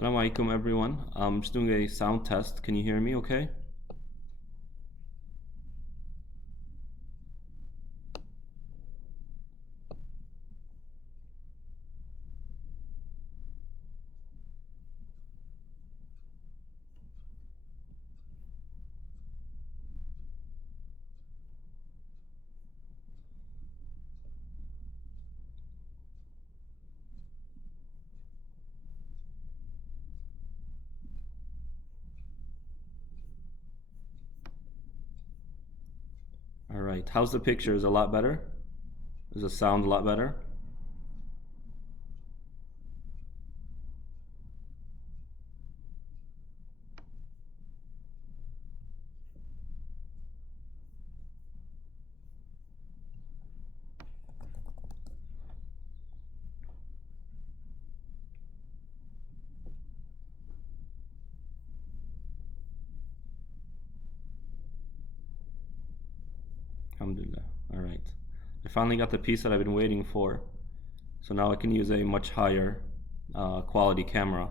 Assalamu alaikum everyone. I'm just doing a sound test. Can you hear me okay? Alright. How's the picture? Is it a lot better? Is the sound a lot better? Alhamdulillah. Alright. I finally got the piece that I've been waiting for. So now I can use a much higher quality camera.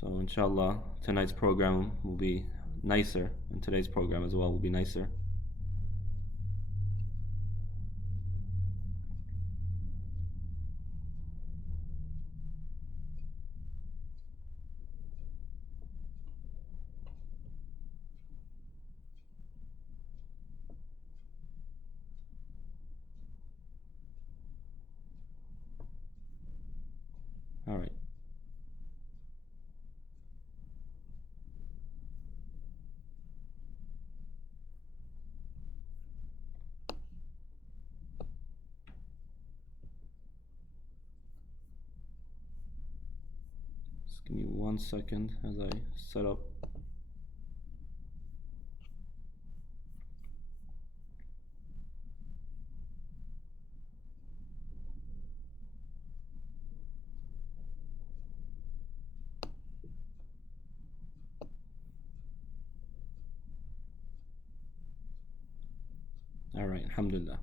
So inshallah, tonight's program will be nicer, and today's program as well will be nicer. Alright. Just give me 1 second as I set up. Alright, alhamdulillah.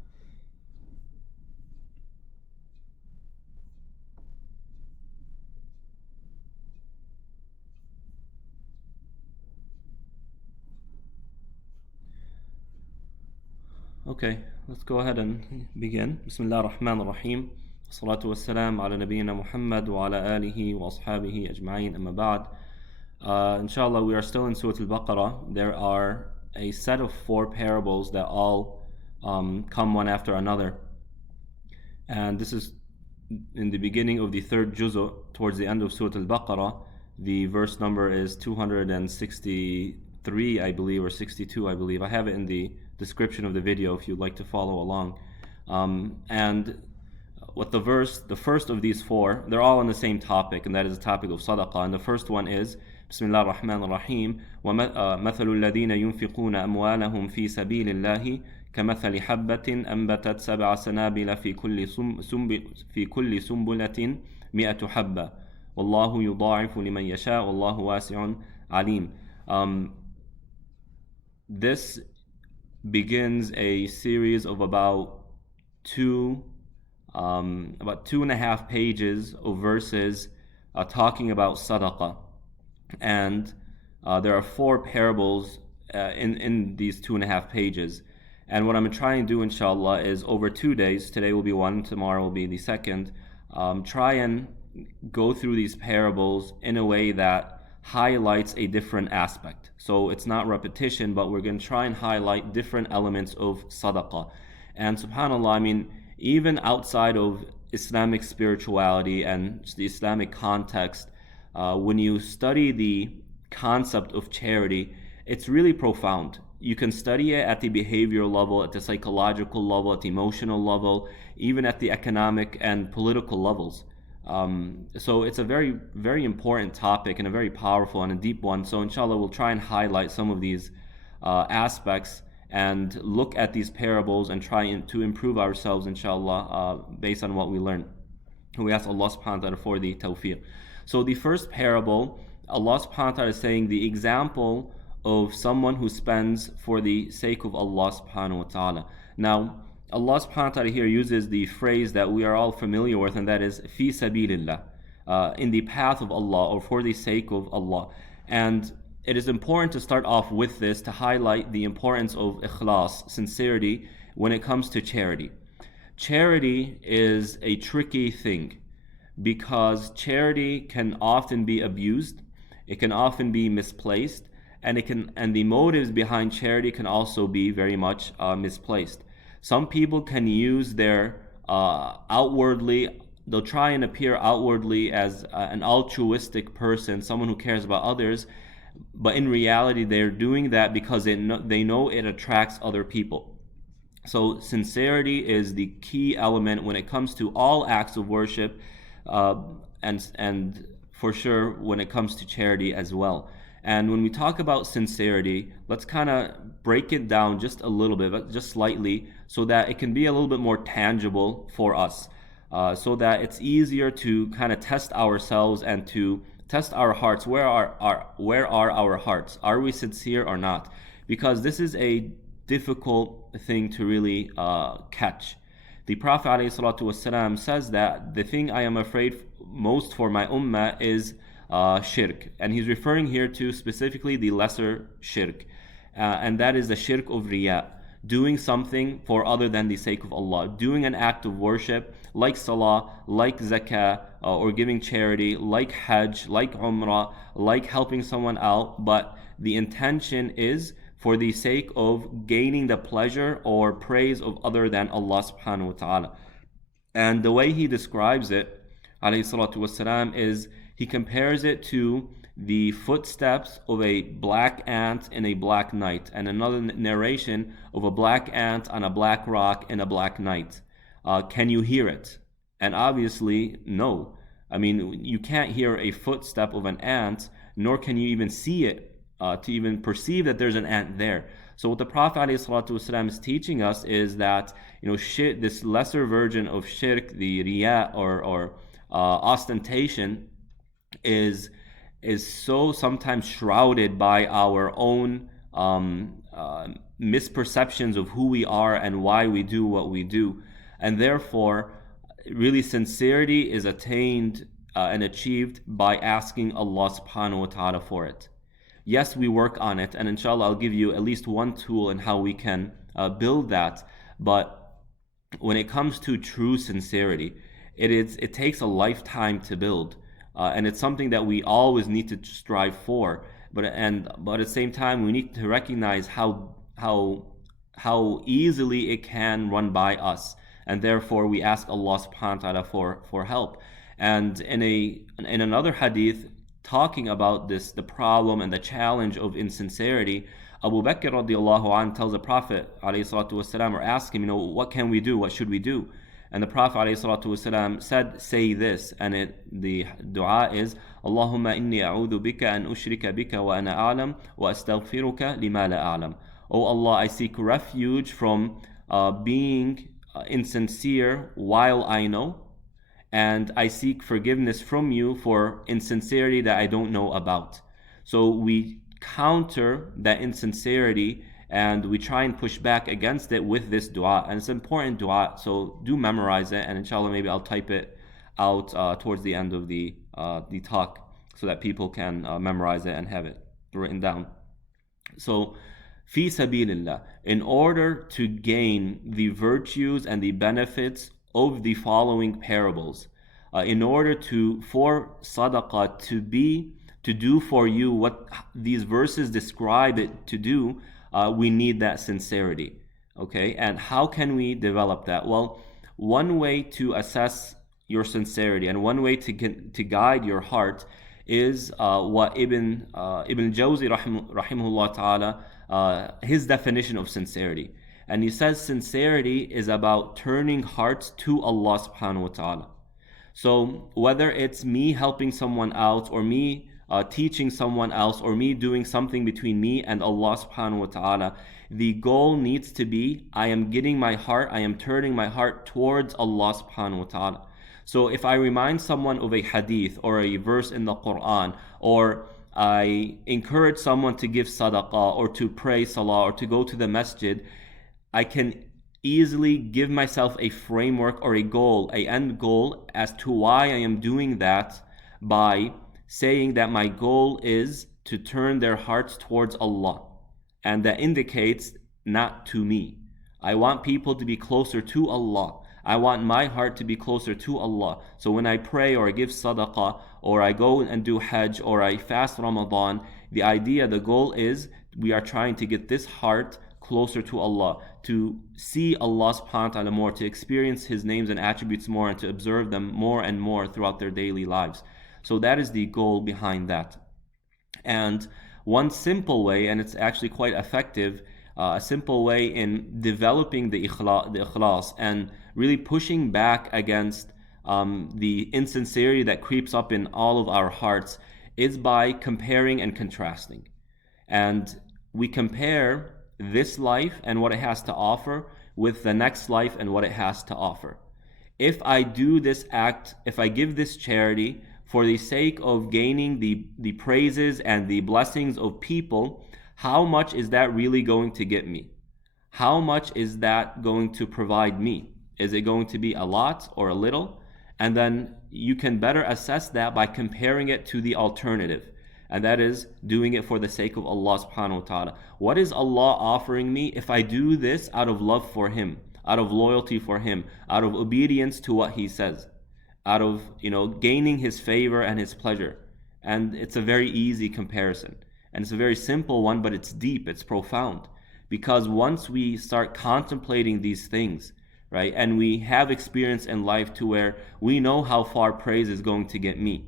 Okay, let's go ahead and begin. Bismillah ar-Rahman ar-Rahim. Salatu wassalam ala nabiyyina Muhammad wa ala alihi wa ashabihi ajma'in amma ba'd. Inshallah, we are still in Surah Al-Baqarah. There are a set of 4 parables that all come one after another. And this is in the beginning of the 3rd juz', towards the end of Surah Al-Baqarah. The verse number is 263, I believe, or 62, I believe. I have it in the description of the video if you'd like to follow along. And what the first of these 4, they're all on the same topic, and that is the topic of sadaqah. And the first one is Bismillah ar-Rahman ar-Rahim. وَمَثَلُ الَّذِينَ يُنْفِقُونَ أَمْوَالَهُم فِي سَبِيلِ اللَّهِ كَمَثَلِ حَبَّةٍ أَنبَتَتْ 7 سَنَابِلَ في كل سنبلة 100 حبة والله يضاعف لمن يشاء والله واسع عليم. This begins a series of about 2.5 pages of verses talking about sadaqah, and there are 4 parables in these 2.5 pages. And what I'm trying to do, inshallah, is over 2 days, today will be one, tomorrow will be the second, try and go through these parables in a way that highlights a different aspect. So it's not repetition, but we're going to try and highlight different elements of sadaqah. And subhanAllah, I mean, even outside of Islamic spirituality and the Islamic context, when you study the concept of charity, it's really profound. You can study it at the behavioral level, at the psychological level, at the emotional level, even at the economic and political levels. So it's a very, very important topic and a very powerful and a deep one. So inshallah, we'll try and highlight some of these aspects and look at these parables and try to improve ourselves, inshallah, based on what we learn. We ask Allah subhanahu wa ta'ala for the tawfiq. So the first parable, Allah subhanahu wa ta'ala is saying the example of someone who spends for the sake of Allah subhanahu wa ta'ala. Now, Allah subhanahu wa ta'ala here uses the phrase that we are all familiar with, and that is fi sabilillah. in the path of Allah or for the sake of Allah. And it is important to start off with this to highlight the importance of ikhlas, sincerity, when it comes to charity. Charity is a tricky thing because charity can often be abused, it can often be misplaced, and the motives behind charity can also be very much misplaced. Some people can use their they'll try and appear outwardly as an altruistic person, someone who cares about others, but in reality they're doing that because they know it attracts other people. So sincerity is the key element when it comes to all acts of worship, and for sure when it comes to charity as well. And when we talk about sincerity, let's kind of break it down just a little bit, just slightly, so that it can be a little bit more tangible for us, so that it's easier to kind of test ourselves and to test our hearts. Where are our hearts? Are we sincere or not? Because this is a difficult thing to really catch. The Prophet ﷺ says that the thing I am afraid most for my ummah is shirk, and he's referring here to specifically the lesser shirk, and that is the shirk of riya, doing something for other than the sake of Allah, doing an act of worship like salah, like zakah, or giving charity, like hajj, like umrah, like helping someone out, but the intention is for the sake of gaining the pleasure or praise of other than Allah subhanahu wa ta'ala. And the way he describes it, alayhi salatu wasalam, is he compares it to the footsteps of a black ant in a black night, and another narration of a black ant on a black rock in a black night. Can you hear it? And obviously, no. I mean, you can't hear a footstep of an ant, nor can you even see it to even perceive that there's an ant there. So what the Prophet ﷺ is teaching us is that, this lesser version of shirk, the riya or ostentation, is so sometimes shrouded by our own misperceptions of who we are and why we do what we do. And therefore, really sincerity is attained and achieved by asking Allah subhanahu wa ta'ala for it. Yes, we work on it, and inshallah I'll give you at least one tool in how we can build that. But when it comes to true sincerity, it takes a lifetime to build, and it's something that we always need to strive for. But at the same time, we need to recognize how easily it can run by us, and therefore we ask Allah subhanahu wa ta'ala for help. And in another hadith, talking about this, the problem and the challenge of insincerity, Abu Bakr radiallahu anh tells the Prophet ﷺ, or ask him, what can we do? What should we do? And the Prophet ﷺ said, say this, and the dua is, Allahumma inni a'udhu bika an ushrika bika wa ana a'lam wa astaghfiruka lima la a'lam. Oh Allah, I seek refuge from being insincere while I know, and I seek forgiveness from you for insincerity that I don't know about. So we counter that insincerity and we try and push back against it with this dua. And it's an important dua, so do memorize it, and inshallah maybe I'll type it out towards the end of the talk so that people can memorize it and have it written down. So, fi sabilillah, in order to gain the virtues and the benefits of the following parables, in order for sadaqah to do for you what these verses describe it to do, we need that sincerity. Okay, and how can we develop that? Well, one way to assess your sincerity and one way to guide your heart is what Ibn Jawzi rahimahullah ta'ala, his definition of sincerity. And he says sincerity is about turning hearts to Allah subhanahu wa ta'ala. So whether it's me helping someone out, or me teaching someone else, or me doing something between me and Allah subhanahu wa ta'ala, the goal needs to be, I am turning my heart towards Allah subhanahu wa ta'ala. So if I remind someone of a hadith or a verse in the Quran, or I encourage someone to give sadaqah or to pray salah or to go to the masjid, I can easily give myself a framework or a goal, an end goal as to why I am doing that, by saying that my goal is to turn their hearts towards Allah. And that indicates not to me. I want people to be closer to Allah. I want my heart to be closer to Allah. So when I pray or I give sadaqah or I go and do hajj or I fast Ramadan, the idea, the goal is we are trying to get this heart closer to Allah, to see Allah subhanahu wa ta'ala more, to experience His names and attributes more, and to observe them more and more throughout their daily lives. So that is the goal behind that. And one simple way, and it's actually quite effective, a simple way in developing the ikhlas and really pushing back against the insincerity that creeps up in all of our hearts, is by comparing and contrasting. And we compare this life and what it has to offer with the next life and what it has to offer. If I do this act, if I give this charity for the sake of gaining the praises and the blessings of people, how much is that really going to get me? How much is that going to provide me? Is it going to be a lot or a little? And then you can better assess that by comparing it to the alternative. And that is doing it for the sake of Allah subhanahu wa ta'ala. What is Allah offering me if I do this out of love for Him, out of loyalty for Him, out of obedience to what He says, out of gaining His favor and His pleasure? And it's a very easy comparison. And it's a very simple one, but it's deep, it's profound. Because once we start contemplating these things, right, and we have experience in life to where we know how far praise is going to get me,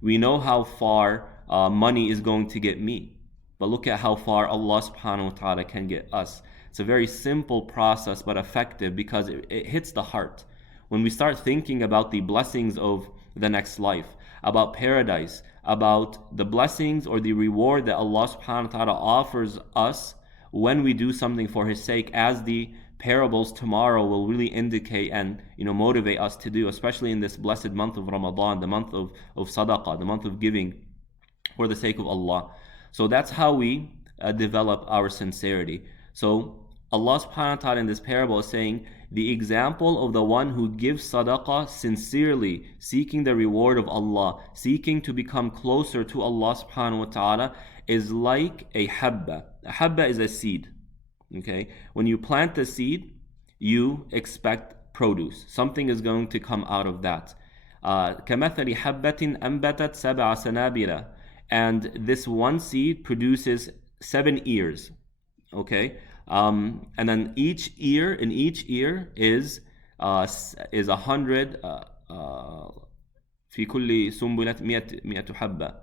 we know how far money is going to get me, but look at how far Allah subhanahu wa ta'ala can get us. It's a very simple process but effective because it hits the heart. When we start thinking about the blessings of the next life, about paradise, about the blessings or the reward that Allah subhanahu wa ta'ala offers us when we do something for His sake, as the parables tomorrow will really indicate and motivate us to do, especially in this blessed month of Ramadan, the month of sadaqah, the month of giving for the sake of Allah. So that's how we develop our sincerity. So Allah subhanahu wa ta'ala in this parable is saying the example of the one who gives sadaqah sincerely, seeking the reward of Allah, seeking to become closer to Allah subhanahu wa ta'ala, is like a habba. A habba is a seed. Okay? When you plant the seed, you expect produce. Something is going to come out of that. كَمَثَلِ حَبَّةٍ أَنْبَتَتْ سَبْعَ سَنَابِلَ. And this one seed produces 7 ears. Okay? And then each ear is 100 في كل سنبلة 100 حبة.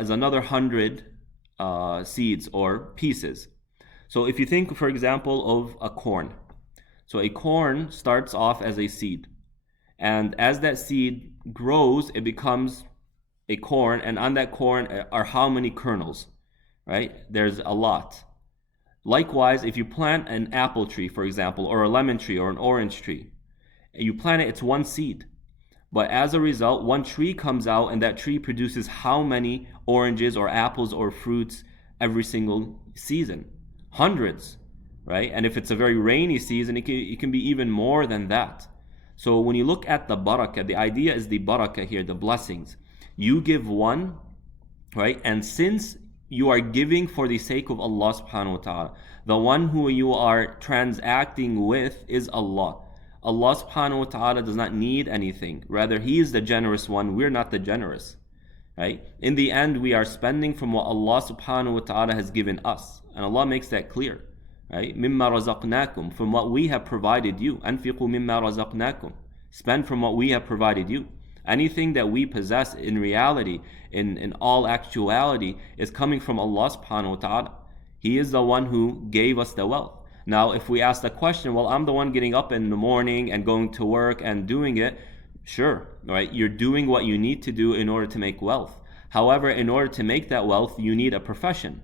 Is another 100 seeds or pieces. So if you think, for example, of a corn. So a corn starts off as a seed. And as that seed grows, it becomes a corn. And on that corn are how many kernels? Right? There's a lot. Likewise, if you plant an apple tree, for example, or a lemon tree or an orange tree, you plant it, it's one seed. But as a result, one tree comes out and that tree produces how many oranges or apples or fruits every single season? Hundreds, right? And if it's a very rainy season, it can be even more than that. So when you look at the barakah, the idea is the barakah here, the blessings. You give one, right? And since you are giving for the sake of Allah subhanahu wa ta'ala, the one who you are transacting with is Allah. Allah subhanahu wa ta'ala does not need anything. Rather, He is the generous one. We're not the generous. Right? In the end, we are spending from what Allah subhanahu wa ta'ala has given us. And Allah makes that clear. Right? مِمَّا رَزَقْنَاكُمْ. From what we have provided you. أَنْفِقُوا مِمَّا رَزَقْنَاكُمْ. Spend from what we have provided you. Anything that we possess in reality, in all actuality, is coming from Allah subhanahu wa ta'ala. He is the one who gave us the wealth. Now, if we ask the question, well, I'm the one getting up in the morning and going to work and doing it, sure, right? You're doing what you need to do in order to make wealth. However, in order to make that wealth, you need a profession.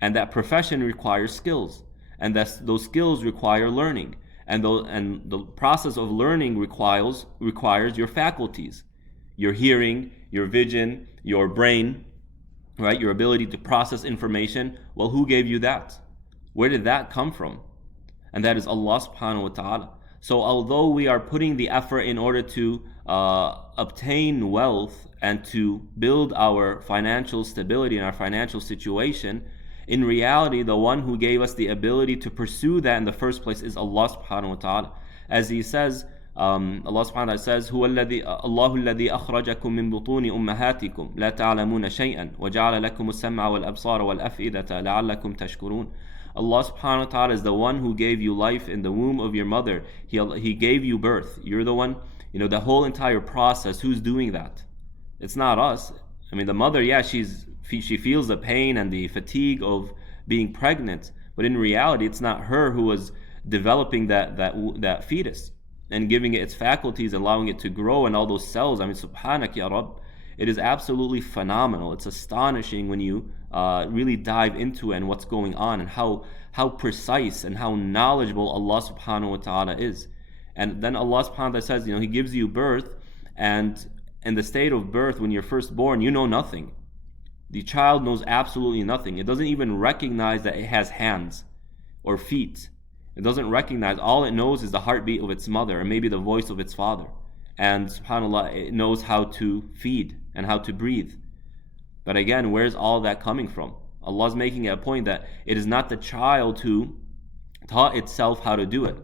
And that profession requires skills. And those skills require learning. And the process of learning requires your faculties, your hearing, your vision, your brain, right? Your ability to process information. Well, who gave you that? Where did that come from? And that is Allah subhanahu wa ta'ala. So although we are putting the effort in order to obtain wealth and to build our financial stability and our financial situation, in reality, the one who gave us the ability to pursue that in the first place is Allah subhanahu wa ta'ala. As He says, Allah subhanahu wa ta'ala says, هو الذي الله الذي أخرجكم من بطون أمهاتكم لا تعلمون شيئا وجعل لكم السمع والأبصار والأفئدة لعلكم تشكرون. Allah subhanahu wa ta'ala is the one who gave you life in the womb of your mother. He gave you birth. You're the one, the whole entire process. Who's doing that? It's not us. I mean, the mother, yeah, she feels the pain and the fatigue of being pregnant, but in reality, it's not her who was developing that fetus and giving it its faculties, allowing it to grow and all those cells. I mean, subhanak ya Rabb. It is absolutely phenomenal. It's astonishing when you really dive into it and what's going on and how precise and how knowledgeable Allah subhanahu wa ta'ala is. And then Allah subhanahu wa ta'ala says, He gives you birth, and in the state of birth, when you're first born, you know nothing. The child knows absolutely nothing. It doesn't even recognize that it has hands or feet. It doesn't recognize. All it knows is the heartbeat of its mother and maybe the voice of its father. And subhanAllah, it knows how to feed and how to breathe. But again, where's all that coming from? Allah's making it a point that it is not the child who taught itself how to do it.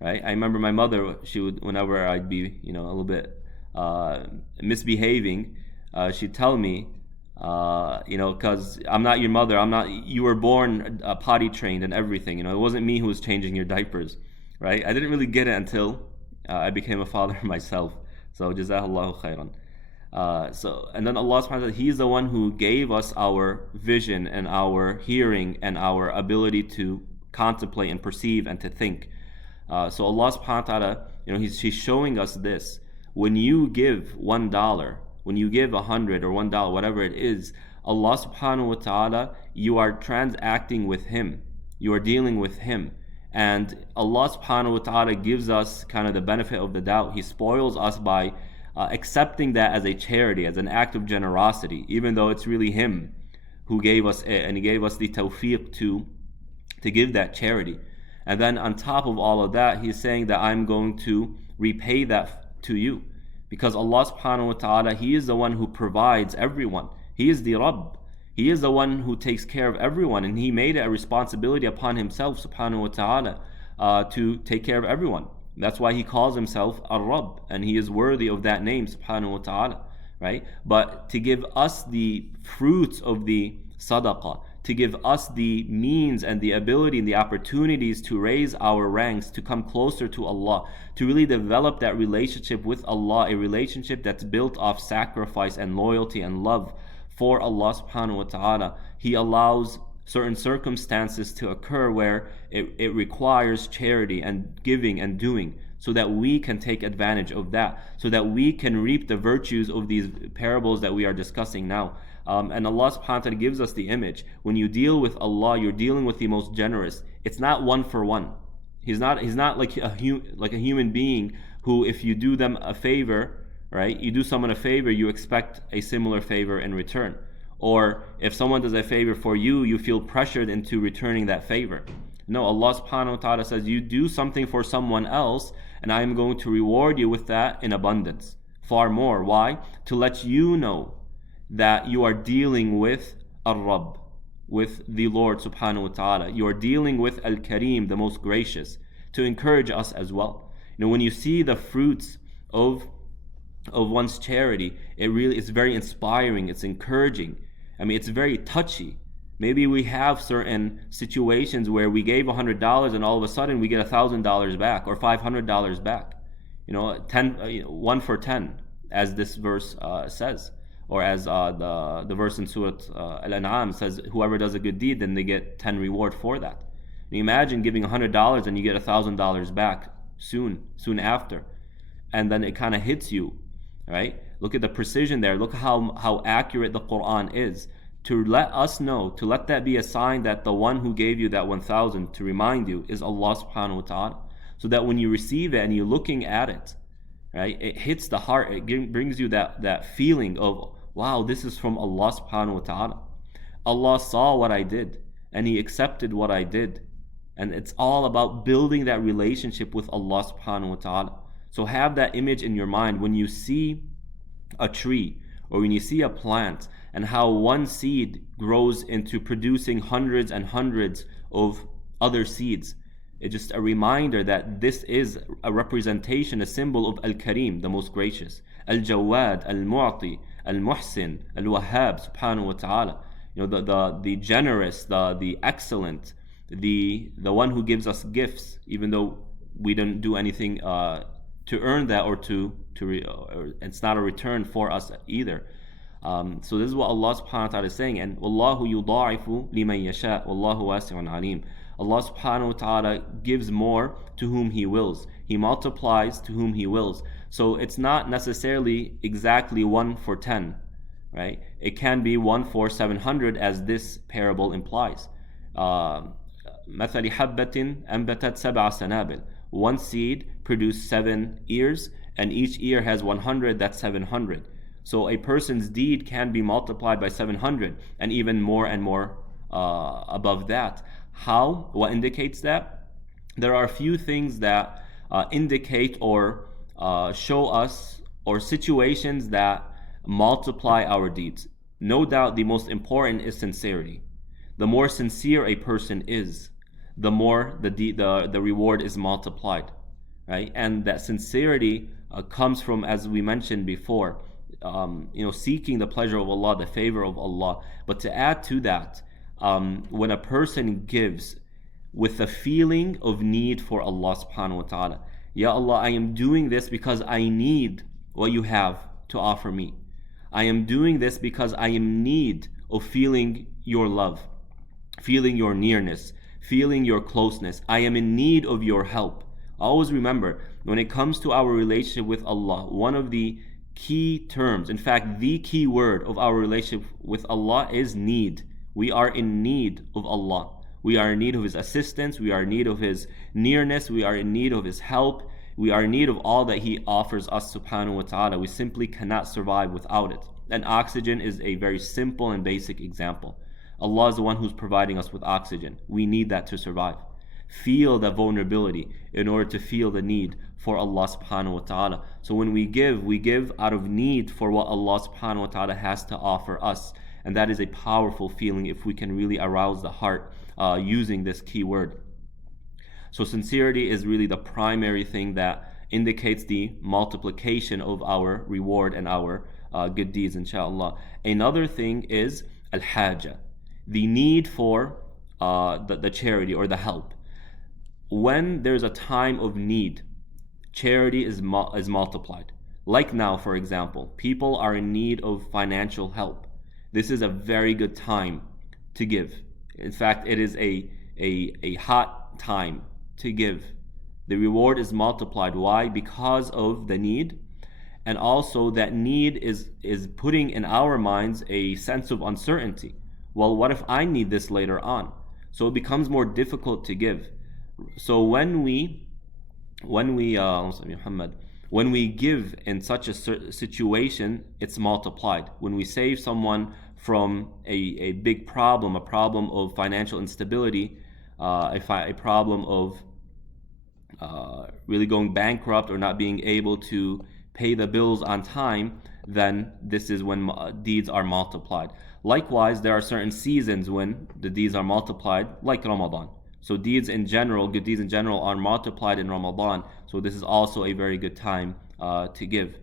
Right? I remember my mother, she would, whenever I'd be, a little bit misbehaving, she'd tell me, because I'm not your mother, you were born potty trained and everything. It wasn't me who was changing your diapers. Right? I didn't really get it until I became a father myself. So Jazakallahu khairan. And then Allah subhanahu wa ta'ala, He is the one who gave us our vision and our hearing and our ability to contemplate and perceive and to think. So Allah subhanahu wa ta'ala, He's showing us this. When you give $1, when you give 100 or $1, whatever it is, Allah subhanahu wa ta'ala, you are transacting with Him. You are dealing with Him. And Allah subhanahu wa ta'ala gives us kind of the benefit of the doubt. He spoils us by accepting that as a charity, as an act of generosity, even though it's really Him who gave us it, and He gave us the tawfiq to give that charity. And then on top of all of that, He's saying that I'm going to repay that to you. Because Allah subhanahu wa ta'ala, He is the one who provides everyone. He is the Rabb. He is the one who takes care of everyone, and He made it a responsibility upon Himself subhanahu wa ta'ala to take care of everyone. That's why He calls Himself Ar-Rabb, and He is worthy of that name subhanahu wa ta'ala, right? But to give us the fruits of the sadaqah, to give us the means and the ability and the opportunities to raise our ranks, to come closer to Allah, to really develop that relationship with Allah, a relationship that's built off sacrifice and loyalty and love for Allah subhanahu wa ta'ala. He allows certain circumstances to occur where it requires charity and giving and doing, so that we can take advantage of that, so that we can reap the virtues of these parables that we are discussing now. And Allah subhanahu wa ta'ala gives us the image. When you deal with Allah, you're dealing with the most generous. It's not one for one. He's not like a human being who, if you do them a favor, right? You do someone a favor, you expect a similar favor in return. Or if someone does a favor for you, you feel pressured into returning that favor. No, Allah subhanahu wa ta'ala says, you do something for someone else, and I am going to reward you with that in abundance. Far more. Why? To let you know that you are dealing with Ar-Rabb, with the Lord subhanahu wa ta'ala. You are dealing with Al-Kareem, the most gracious, to encourage us as well. When you see the fruits of one's charity, it's very inspiring, it's encouraging. I mean, it's very touchy. Maybe we have certain situations where we gave $100 and all of a sudden we get $1,000 back or $500 back. 1 for 10, as this verse says, or as the verse in Surah Al-An'am says, whoever does a good deed, then they get 10 reward for that. And you imagine giving $100 and you get $1,000 back soon after, and then it kind of hits you, right? Look at the precision there. Look how accurate the Quran is, to let us know, to let that be a sign that the one who gave you that 1,000 to remind you is Allah subhanahu wa ta'ala, so that when you receive it and you're looking at it, right, it hits the heart. It brings you that feeling of, wow, this is from Allah subhanahu wa ta'ala. Allah saw what I did and He accepted what I did, And it's all about building that relationship with Allah subhanahu wa ta'ala. So have that image in your mind when you see a tree or when you see a plant and how one seed grows into producing hundreds and hundreds of other seeds. It's just a reminder that this is a representation, a symbol of Al-Karim, the most gracious, Al-Jawad, Al-Mu'ti, Al-Muhsin, Al-Wahhab, subhanahu wa ta'ala. The generous, the excellent, the one who gives us gifts, even though we don't do anything to earn that or or it's not a return for us either. So this is what Allah subhanahu wa ta'ala is saying. And Wallahu yudha'ifu liman yasha, Wallahu wasi'un alim. Allah subhanahu wa ta'ala gives more to whom He wills. He multiplies to whom He wills. So it's not necessarily exactly 1 for 10, right? It can be 1 for 700, as this parable implies. مثل حبة أنبتت سبع سنابل. One seed produced 7 ears, and each ear has 100, that's 700. So a person's deed can be multiplied by 700 and even more and more above that. How? What indicates that? There are a few things that indicate or show us, or situations that multiply our deeds. No doubt the most important is sincerity. The more sincere a person is, the more the reward is multiplied, right? And that sincerity comes from, as we mentioned before, seeking the pleasure of Allah, the favor of Allah. But to add to that, when a person gives with a feeling of need for Allah subhanahu wa ta'ala, Ya Allah, I am doing this because I need what you have to offer me. I am doing this because I am in need of feeling your love, feeling your nearness, feeling your closeness. I am in need of your help. Always remember, when it comes to our relationship with Allah, one of the key terms, in fact, the key word of our relationship with Allah is need. We are in need of Allah. We are in need of His assistance. We are in need of His nearness. We are in need of His help. We are in need of all that He offers us subhanahu wa ta'ala. We simply cannot survive without it. And oxygen is a very simple and basic example. Allah is the one who's providing us with oxygen. We need that to survive. Feel the vulnerability in order to feel the need for Allah subhanahu wa ta'ala. So when we give out of need for what Allah subhanahu wa ta'ala has to offer us. And that is a powerful feeling if we can really arouse the heart using this key word. So sincerity is really the primary thing that indicates the multiplication of our reward and our good deeds, inshallah. Another thing is al-haja, the need for the charity or the help. When there's a time of need, charity is multiplied. Like now, for example, people are in need of financial help. This is a very good time to give. In fact, it is a hot time to give. The reward is multiplied. Why? Because of the need. And also that need is putting in our minds a sense of uncertainty. Well, what if I need this later on? So it becomes more difficult to give. So when we give in such a situation, it's multiplied. When we save someone from a big problem, a problem of financial instability, a problem of really going bankrupt or not being able to pay the bills on time, then this is when deeds are multiplied. Likewise, there are certain seasons when the deeds are multiplied, like Ramadan. So deeds in general, good deeds in general, are multiplied in Ramadan. So this is also a very good time to give.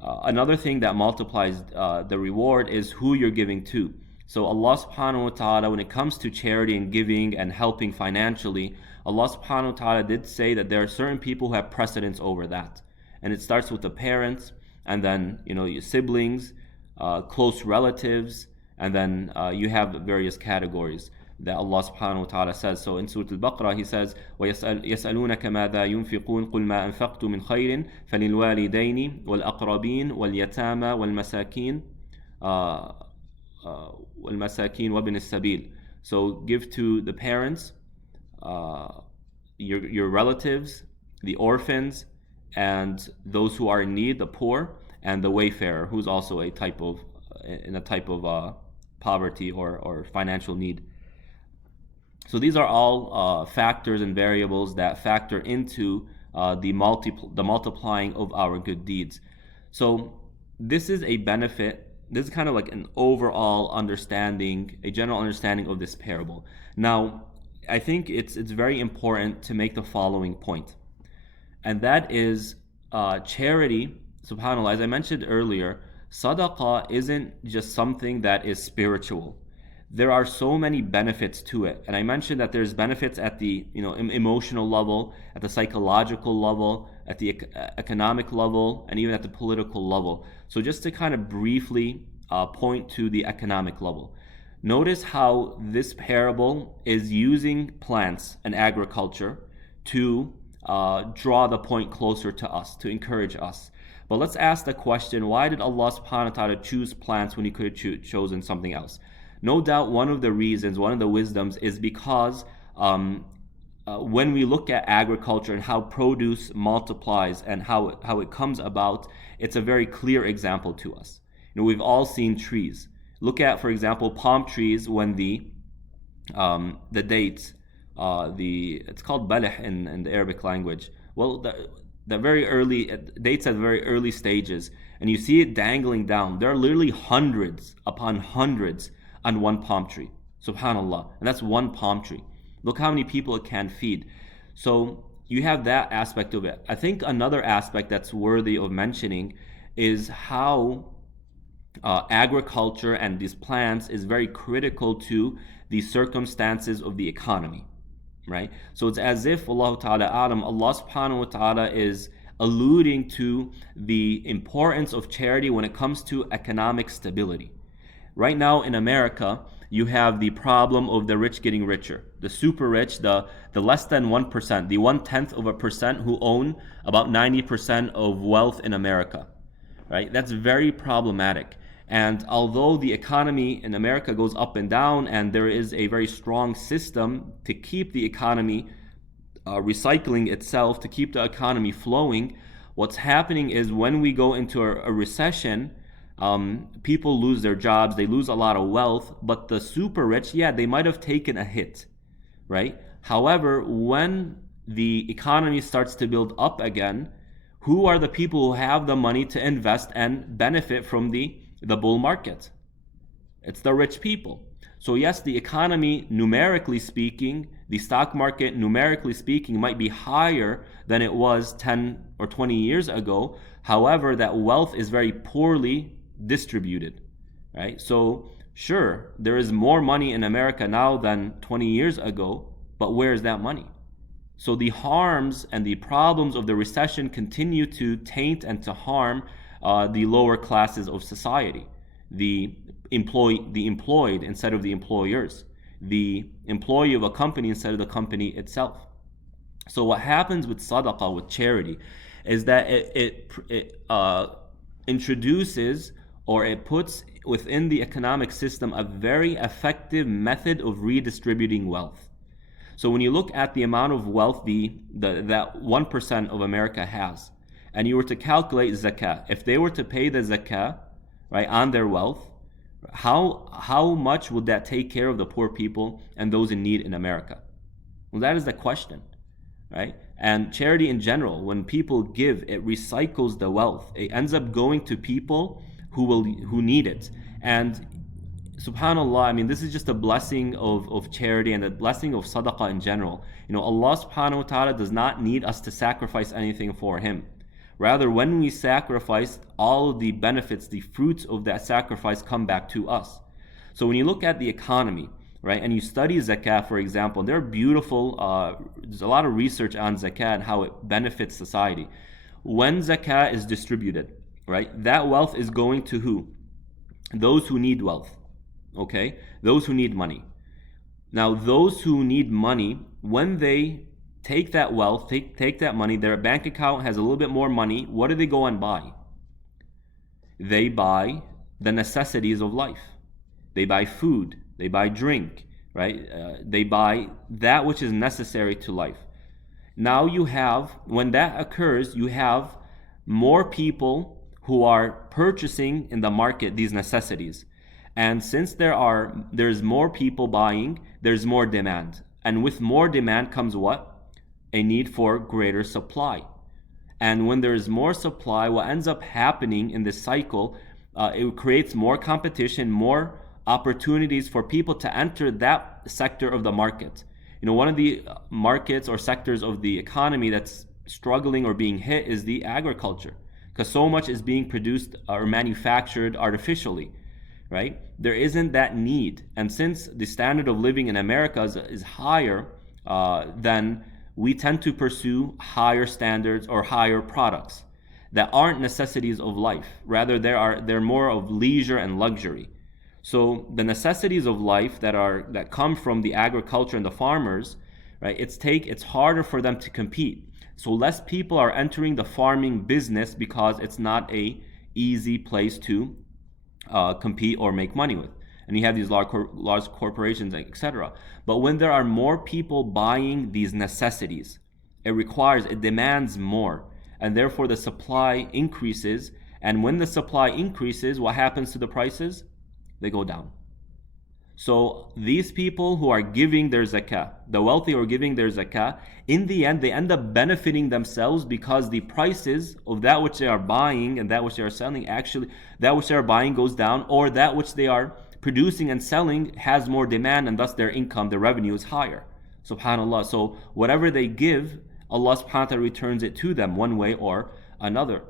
Another thing that multiplies the reward is who you're giving to. So Allah subhanahu wa ta'ala, when it comes to charity and giving and helping financially, Allah subhanahu wa ta'ala did say that there are certain people who have precedence over that. And it starts with the parents, and then your siblings, close relatives, and then you have various categories that Allah subhanahu wa ta'ala says. So in Surah Al-Baqarah He says, وَيَسْأَلُونَكَ مَاذَا يُنْفِقُونَ قُلْ مَا أَنْفَقْتُ مِنْ خَيْرٍ فَلِلْوَالِدَيْنِ وَالْأَقْرَبِينَ وَالْيَتَامَى وَالْمَسَاكِينَ وَابْنِ السَّبِيلِ. So give to the parents, your relatives, the orphans, and those who are in need, the poor, and the wayfarer, who's also in a type of poverty or financial need. So these are all factors and variables that factor into the multiplying of our good deeds. So this is a benefit. This is kind of like an overall understanding, a general understanding of this parable. Now, I think it's very important to make the following point, and that is charity. Subhanallah, as I mentioned earlier, sadaqah isn't just something that is spiritual. There are so many benefits to it, and I mentioned that there's benefits at the emotional level, at the psychological level, at the economic level, and even at the political level. So just to kind of briefly point to the economic level, notice how this parable is using plants and agriculture to draw the point closer to us, to encourage us. But let's ask the question, why did Allah subhanahu wa ta'ala choose plants when He could have chosen something else? No doubt one of the reasons, one of the wisdoms is because when we look at agriculture and how produce multiplies and how it comes about, it's a very clear example to us. We've all seen trees. Look at, for example, palm trees when the dates, it's called balih in the Arabic language. Well, the very early dates at very early stages, and you see it dangling down. There are literally hundreds upon hundreds on one palm tree. Subhanallah. And that's one palm tree. Look how many people it can feed. So you have that aspect of it. I think another aspect that's worthy of mentioning is how agriculture and these plants is very critical to the circumstances of the economy, right? So it's as if Allah subhanahu wa ta'ala is alluding to the importance of charity when it comes to economic stability. Right now in America, you have the problem of the rich getting richer. The super rich, the less than 1%, the 0.1% who own about 90% of wealth in America, right? That's very problematic. And although the economy in America goes up and down, and there is a very strong system to keep the economy recycling itself, to keep the economy flowing, what's happening is when we go into a recession, people lose their jobs, they lose a lot of wealth, but the super rich, yeah, they might have taken a hit, right? However, when the economy starts to build up again, who are the people who have the money to invest and benefit from the bull market? It's the rich people. So yes, the economy, numerically speaking, the stock market, numerically speaking, might be higher than it was 10 or 20 years ago. However, that wealth is very poorly distributed, right? So sure, there is more money in America now than 20 years ago, but where is that money? So the harms and the problems of the recession continue to taint and to harm the lower classes of society, the employed instead of the employers, the employee of a company instead of the company itself. So what happens with sadaqah, with charity, is that it introduces, or it puts within the economic system, a very effective method of redistributing wealth. So when you look at the amount of wealth that 1% of America has, and you were to calculate zakah, if they were to pay the zakah, right, on their wealth, how much would that take care of the poor people and those in need in America? Well, that is the question, right? And charity in general, when people give, it recycles the wealth. It ends up going to people who need it. And subhanallah, I mean, this is just a blessing of charity and a blessing of sadaqah in general. Allah subhanahu wa ta'ala does not need us to sacrifice anything for Him. Rather, when we sacrifice, all of the benefits, the fruits of that sacrifice come back to us. So when you look at the economy, right, and you study zakah, for example, there are beautiful, there's a lot of research on zakah and how it benefits society. When zakah is distributed, right, that wealth is going to who? Those who need wealth, okay? Those who need money. Now, those who need money, when they take that wealth, take that money, their bank account has a little bit more money, what do they go and buy? They buy the necessities of life. They buy food, they buy drink, right? They buy that which is necessary to life. Now you have, when that occurs, you have more people who are purchasing in the market these necessities. And since there's more people buying, there's more demand. And with more demand comes what? A need for greater supply. And when there is more supply, what ends up happening in this cycle, it creates more competition, more opportunities for people to enter that sector of the market. One of the markets or sectors of the economy that's struggling or being hit is the agriculture, because so much is being produced or manufactured artificially, right? There isn't that need. And since the standard of living in America is higher, then we tend to pursue higher standards or higher products that aren't necessities of life. Rather, they're more of leisure and luxury. So the necessities of life that come from the agriculture and the farmers, right? It's harder for them to compete. So less people are entering the farming business because it's not a easy place to compete or make money with. And you have these large corporations, etc. But when there are more people buying these necessities, it demands more, and therefore the supply increases. And when the supply increases, what happens to the prices? They go down. So these people who are giving their zakah, the wealthy who are giving their zakah, in the end they end up benefiting themselves, because the prices of that which they are buying and that which they are selling, actually that which they are buying goes down, or that which they are producing and selling has more demand, and thus their income, their revenue is higher. Subhanallah. So whatever they give, Allah subhanahu wa ta'ala returns it to them one way or another.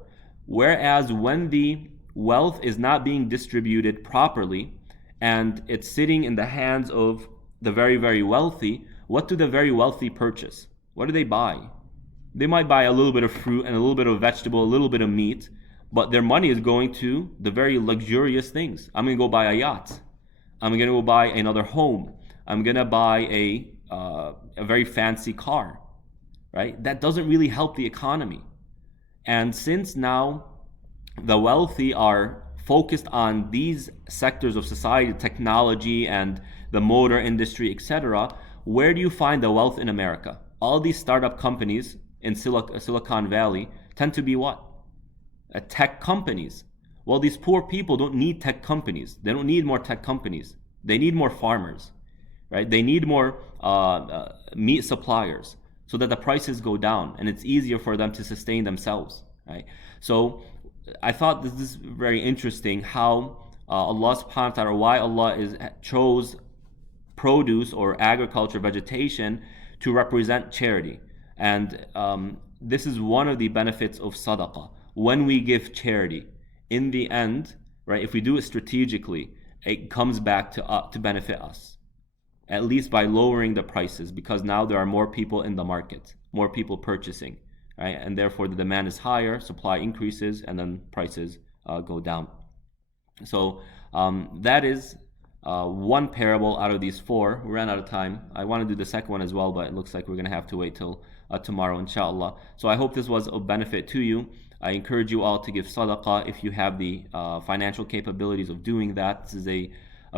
Whereas when the wealth is not being distributed properly, and it's sitting in the hands of the very, very wealthy, what do the very wealthy purchase? What do they buy? They might buy a little bit of fruit and a little bit of vegetable, a little bit of meat, but their money is going to the very luxurious things. I'm going to go buy a yacht. I'm going to go buy another home. I'm going to buy a very fancy car, right? That doesn't really help the economy. And since now the wealthy are focused on these sectors of society, technology and the motor industry, etc., where do you find the wealth in America? All these startup companies in Silicon Valley tend to be what? Tech companies. Well, these poor people don't need tech companies. They don't need more tech companies. They need more farmers, right? They need more meat suppliers so that the prices go down and it's easier for them to sustain themselves, right? So I thought this is very interesting how Allah subhanahu wa ta'ala, why Allah chose produce or agriculture, vegetation, to represent charity. And this is one of the benefits of sadaqah. When we give charity, in the end, right, if we do it strategically, it comes back to benefit us, at least by lowering the prices, because now there are more people in the market, more people purchasing. Right? And therefore the demand is higher, supply increases, and then prices go down. So that is one parable out of these four. We ran out of time. I want to do the second one as well, but it looks like we're going to have to wait till tomorrow, inshallah. So I hope this was of benefit to you. I encourage you all to give sadaqah if you have the financial capabilities of doing that. This is a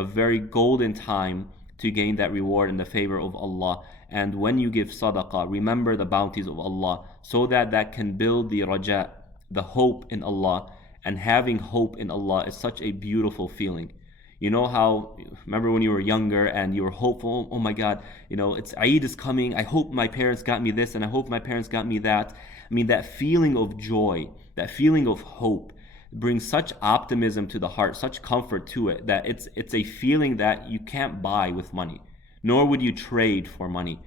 very golden time to gain that reward in the favor of Allah. And when you give sadaqah, remember the bounties of Allah, so that can build the raja, the hope in Allah. And having hope in Allah is such a beautiful feeling. You know how, remember when you were younger and you were hopeful, oh my God, it's Eid is coming, I hope my parents got me this and I hope my parents got me that. I mean, that feeling of joy, that feeling of hope brings such optimism to the heart, such comfort to it, that it's a feeling that you can't buy with money, nor would you trade for money.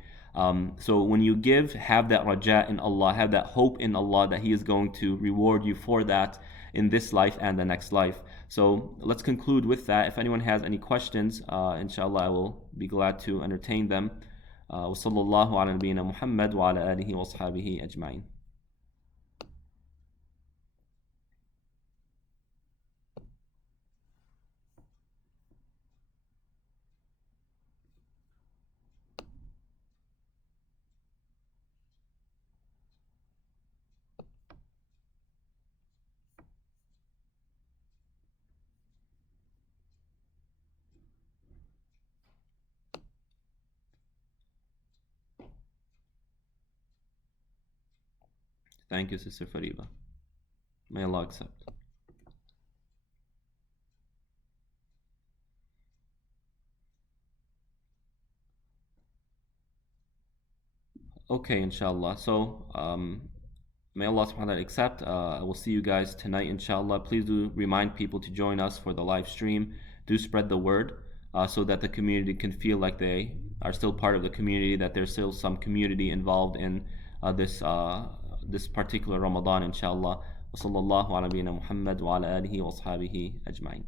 So when you give, have that raja in Allah, have that hope in Allah that He is going to reward you for that in this life and the next life. So let's conclude with that. If anyone has any questions, inshallah, I will be glad to entertain them. وصلى الله على نبينا محمد وعلى آله وصحبه أجمعين. Thank you, Sister Fariba. May Allah accept. Okay, inshallah. So, may Allah subhanahu wa ta'ala accept. I will see you guys tonight, inshallah. Please do remind people to join us for the live stream. Do spread the word so that the community can feel like they are still part of the community, that there's still some community involved in this particular Ramadan, inshallah. وصلى الله على نبينا محمد وعلى آله وأصحابه أجمعين.